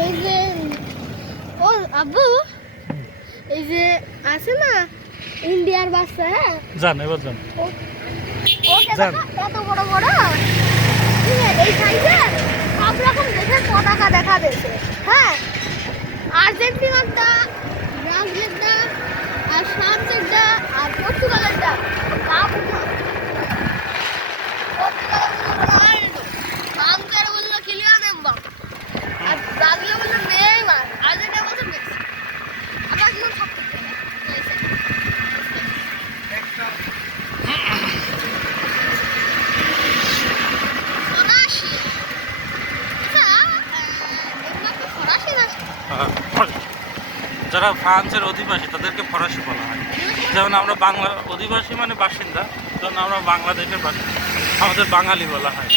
এই যে ও আব্বু এই যে আছে না ইন্ডিয়ার বাচ্চা হ্যাঁ? এবার কত বড় বড়? এই সাইজে সব রকম দেশের পতাকা দেখা দিয়েছে হ্যাঁ? আর্জেন্টিনার দা ব্রাজিলের দা আর ফ্রান্সের দা যারা ফ্রান্সের অধিবাসী, তাদেরকে ফরাসি বলা হয়। যেমন আমরা বাংলা, অধিবাসী মানে বাসিন্দা, যেমন আমরা বাংলাদেশের বাসিন্দা, আমাদের বাঙালি বলা হয়।